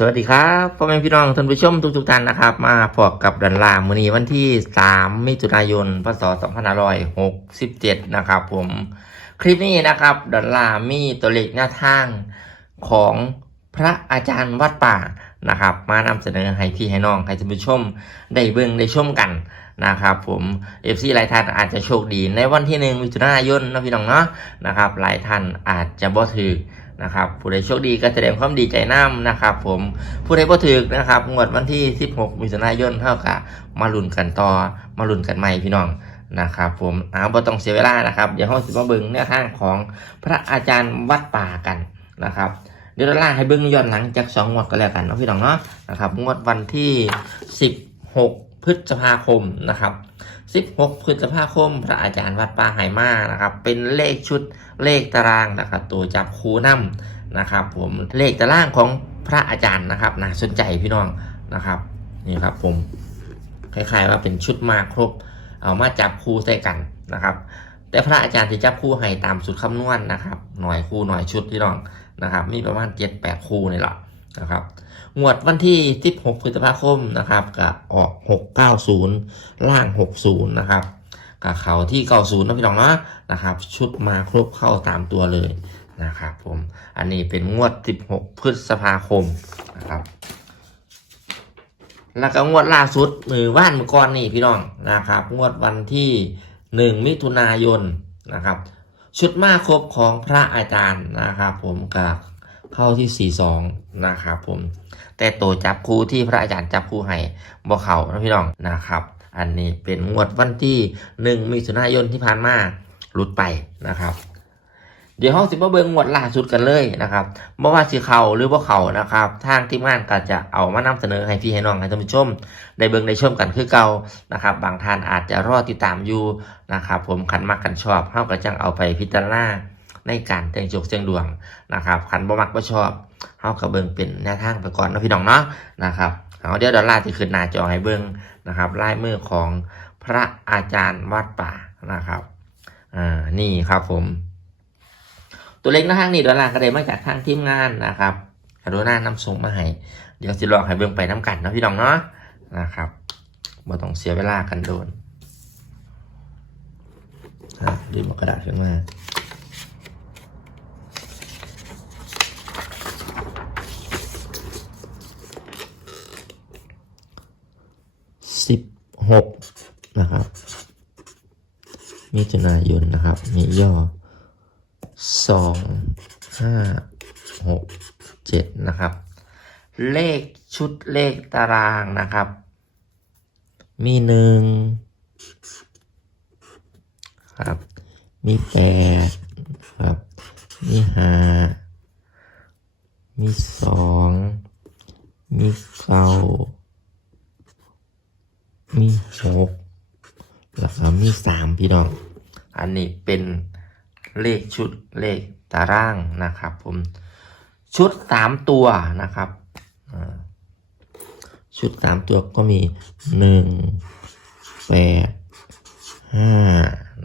สวัสดีครับพ่อแม่พี่น้องท่านผู้ชมทุกๆท่านนะครับ มาพบกับดันลามือนีวันที่ 3 มิถุนายน พศ 2567 นะครับผม คลิปนี้นะครับดันลามีตัวเลขหน้าทางของพระอาจารย์วัดป่านะครับ มานำเสนอให้พี่ให้น้องให้ท่านผู้ชมได้เบิ่งได้ชมกันนะครับผมเอฟซีหลายท่านอาจจะโชคดีในวันที่หนึ่งมิถุนายนนะพี่น้องเนาะนะครับหลายท่านอาจจะบ่ถือ นะครับผู้ใดโชคดีก็แสดงความดีใจน้ำนะครับ ผมผู้ใดบ่ถึกนะครับงวดวันที่ 16 มิถุนายนเท่ากับมาลุ้นกันต่อมาลุ้นกันใหม่พี่น้องนะครับผมอ้าวบ่ต้องเสียเวลานะครับ เดี๋ยวเราสิมาเบิ่งแนวทางของพระอาจารย์วัดป่ากันนะครับเดี๋ยวล่างให้เบิ่งย้อนหลังจากสองงวดก็แล้วกันเนาะพี่น้องเนาะนะครับงวดวันที่ 16 ฤษภาคมนะครับ 16 พฤษภาคม พระอาจารย์วัดป่าไหมานะครับ เป็นเลขชุดเลขตารางนะครับ ตัวจับคูน้ำนะครับ ผมเลขตารางของพระอาจารย์นะครับน่าสนใจพี่น้องนะครับนี่ครับผมคล้ายๆว่าเป็นชุดมาครบ เอามาจับคู่ใส่กันนะครับ แต่พระอาจารย์ที่จับคู่ให้ตามสูตรคำนวณนะครับ หน่อยคู่หน่อยชุดพี่น้องนะครับ มีประมาณ7-8คู่นี่แหละนะครับ งวดวันที่ 16พฤษภาคมนะครับกับออก 690 ล่าง 60 นะครับกับเขาที่ 90นะพี่น้องนะนะครับ ชุดมาครบเข้าตามตัวเลยนะครับผมอันนี้เป็นงวด 16 พฤษภาคมนะครับ แล้วก็งวดล่าสุดมือว่านมือก่อนนี่พี่น้องนะครับ งวดวันที่ 1 มิถุนายนนะครับ ชุดมาครบของพระอาจารย์นะครับ ผมกับ เข้าที่42นะครับผม แต่ตัวจับคู่ที่พระอาจารย์จับคู่ให้บ่เขานะพี่น้องนะครับ อันนี้เป็นงวดวันที่หนึ่งมิถุนายนที่ผ่านมาหลุดไปนะครับ เดี๋ยวห้องสิมาเบิงงวดล่าสุดกันเลยนะครับบ่ว่าสิเขาหรือบ่เขานะครับ ทางทีมงานก็จะเอามานำเสนอให้พี่ให้น้องให้ท่านผู้ชมได้เบิงได้ชมกันคือเก่านะครับ บางท่านอาจจะรอติดตามอยู่นะครับ ผมขันมักกันชอบเฮาก็จังเอาไปพิจารณา ในการแต่งโจกเสียงดวงนะครับขันบ่มักบ่ชอบเฮากับเบิ่งเป็นแนวทางไปก่อนนะพี่น้องเนาะนะครับเอาเดี๋ยวดอลลาร์ที่ขึ้นหน้าจอให้เบิ่งนะครับลายมือของพระอาจารย์วัดป่านะครับอ่านี่ครับผม ตัวเล็กน้าทางนี่ดอลลาร์ก็ได้มาจากทางทีมงานนะครับกรุณานำส่งมาให้เดี๋ยวสิลองให้เบิ่งไปน้ำกันนะพี่น้องเนาะนะครับบ่ต้องเสียเวลากันโดนดึงกระดาษขึ้นมา สิบหกนะครับมิถุนายนนะครับ มีย่อสองห้าหกเจ็ดนะครับ เลขชุดเลขตารางนะครับ มีหนึ่งครับ มีแปดครับ มีห้ามีสองมีเก้า มี หกแล้วก็มีสามพี่น้อง อันนี้เป็นเลขชุดเลขตารางนะครับ ผมชุดสามตัวนะครับชุดสามตัวก็มีหนึ่งแปดห้า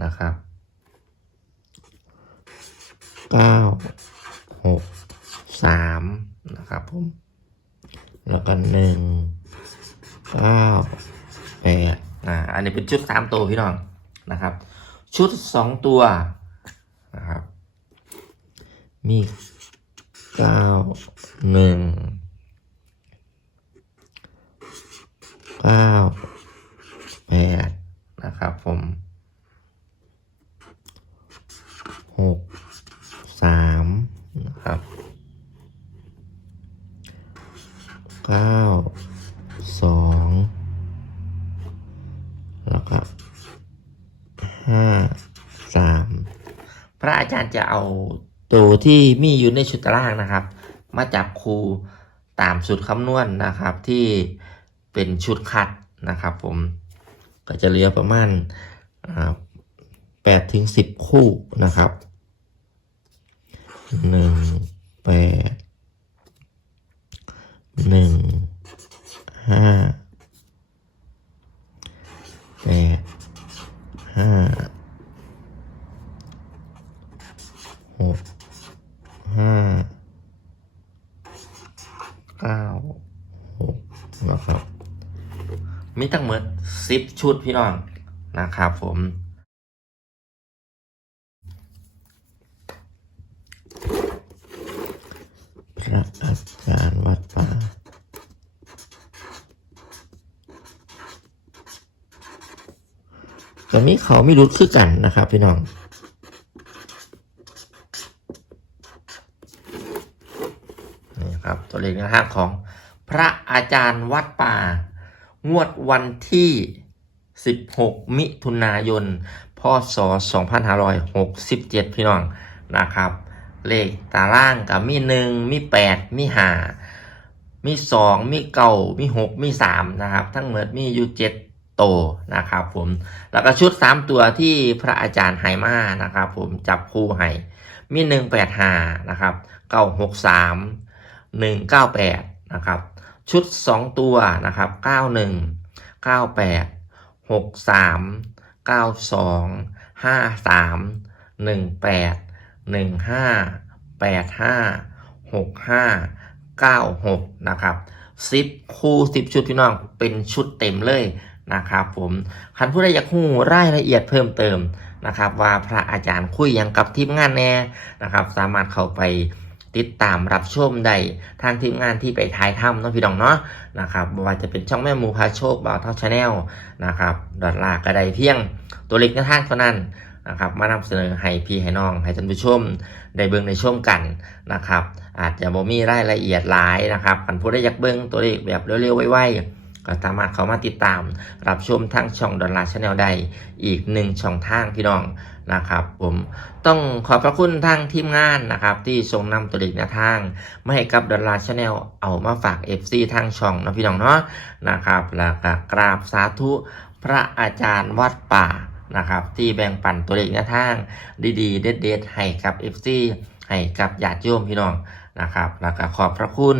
นะครับเก้าหกสามนะครับผม แล้วก็หนึ่งเก้า แปดอ่า อันนี้ เป็นชุดสามตัวพี่น้องนะครับ ชุดสองตัวนะครับ มีเก้าหนึ่งเก้าแปดนะครับผมหกสามนะครับเก้าสอง แล้วก็ ห้าสามพระอาจารย์จะเอาตัวที่มีอยู่ในชุดตารางนะครับ มาจับคูตามสูตรคำนวณนะครับที่เป็นชุดคัดนะครับผมก็จะเหลือประมาณแปดถึงสิบคู่นะครับหนึ่งแปดหนึ่งห้าแปด ห้าหกห้าเก้าหกนะครับ มีทั้งหมดสิบชุดพี่น้องนะครับผมพระอาจารย์วัดป่า ก็มีเขาไม่รู้คือกันนะครับ พี่น้องนี่ครับตัวเลขนทางของพระอาจารย์วัดป่า งวดวันที่ 16 มิถุนายน พศ 2567 พี่น้องนะครับ เลขตารางกับมีหนึ่งมีแปดมีห้ามีสองมีเก้ามีหกมีสามนะครับ ทั้งหมดมีอยู่เจ็ด โตนะครับผมแล้วก็ชุดสามตัวที่พระอาจารย์ไหมานะครับผมจับคู่ให้มีหนึ่งแปดห้านะครับเก้าหกสามหนึ่งเก้าแปดนะครับชุดสองตัวนะครับเก้าหนึ่งเก้าแปดหกสามเก้าสองห้าสามหนึ่งแปดหนึ่งห้าแปดห้าหกห้าเก้าหกนะครับสิบคู่สิบชุดพี่น้องเป็นชุดเต็มเลย นะครับผมคันผู้ใดอยากหูรายละเอียดเพิ่มเติมนะครับ ว่าพระอาจารย์คุยยังกับทีมงานแน่นะครับ สามารถเข้าไปติดตามรับชมได้ทางทีมงานที่ไปถ่ายทำเนาะพี่น้องเนาะนะครับว่าจะเป็นช่องแม่มูพาโชคบ่าวเท่าชาแนลนะครับดอลลาร์กระไดเพียงตัวเล็กในทางเท่านั้นนะครับมานำเสนอให้พี่ให้น้องให้ท่านผู้ชมได้เบิ่งในช่วงกันนะครับ อาจจะบ่มีรายละเอียดหลายนะครับคันผู้ใดอยากเบิ่งตัวเลขแบบเร็วๆไวๆ ก็สามารถเข้ามาติดตาม รับชมทางช่องดอลลาร์ชาแนลได้อีกหนึ่งช่องทางพี่น้องนะครับผมต้องขอบพระคุณทางทีมงานนะครับที่ทรงนำตัวเลขแนวทางมาให้กับดอลลาร์ชาแนลเอามาฝาก FC ทางช่องนะพี่น้องเนาะนะครับแล้วก็กราบสาธุพระอาจารย์วัดป่านะครับที่แบ่งปันตัวเลขแนวทางดีๆ เด็ดๆให้กับ FC ให้กับญาติโยมพี่น้องนะครับ แล้วก็ขอบพระคุณ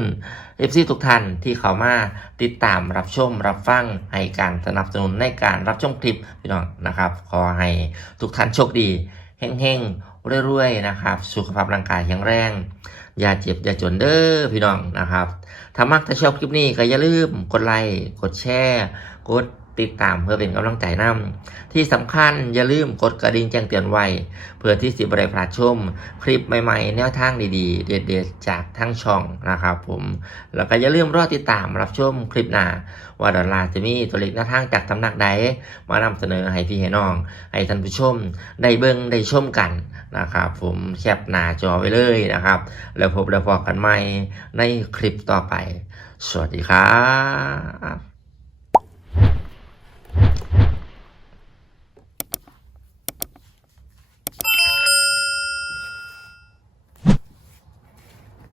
FC ทุกท่านที่เข้ามาติดตามรับชมรับฟังให้การสนับสนุนในการรับชมคลิปพี่น้องนะครับ ขอให้ทุกท่านโชคดีเฮงๆรวยๆนะครับ สุขภาพร่างกายแข็งแรง อย่าเจ็บอย่าจนเด้อพี่น้องนะครับ ถ้ามักถ้าชอบคลิปนี้ก็อย่าลืมกดไลค์กดแชร์ กด ติดตามเพื่อเป็นกำลังใจนำที่สำคัญอย่าลืมกดกระดิ่งแจ้งเตือนไว้ เพื่อที่สิบได้พลาดชม คลิปใหม่ๆ แนวทางดีๆ เด็ดๆ จากทั้งช่องนะครับผม แล้วก็อย่าลืมรอติดตามรับชมคลิปหน้า ว่าดอลลาร์จะมีตัวเลขแนวทางจากตำหนักใดมานำเสนอให้พี่ให้น้อง ให้ท่านผู้ชม ได้เบิ่งได้ชมกันนะครับผมแคปหน้าจอไว้เลยนะครับ แล้วพบแล้วพอกันใหม่ในคลิปต่อไป สวัสดีครับ